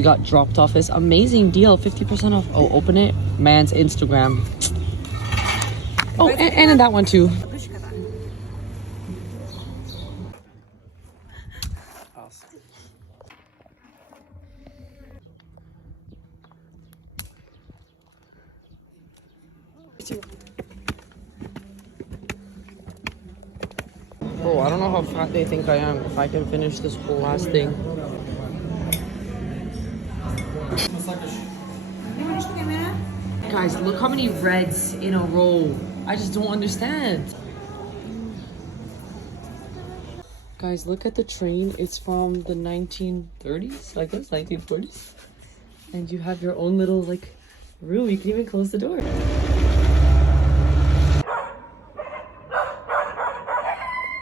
we got dropped off this amazing deal, 50% off. Oh, open it. Man's Instagram. Oh, and in that one too. Bro, I don't know how fat they think I am if I can finish this whole last thing. Guys, look how many reds in a row. I just don't understand. Guys, look at the train. It's from the 1930s, I guess, 1940s. And you have your own little, like, room. You can even close the door.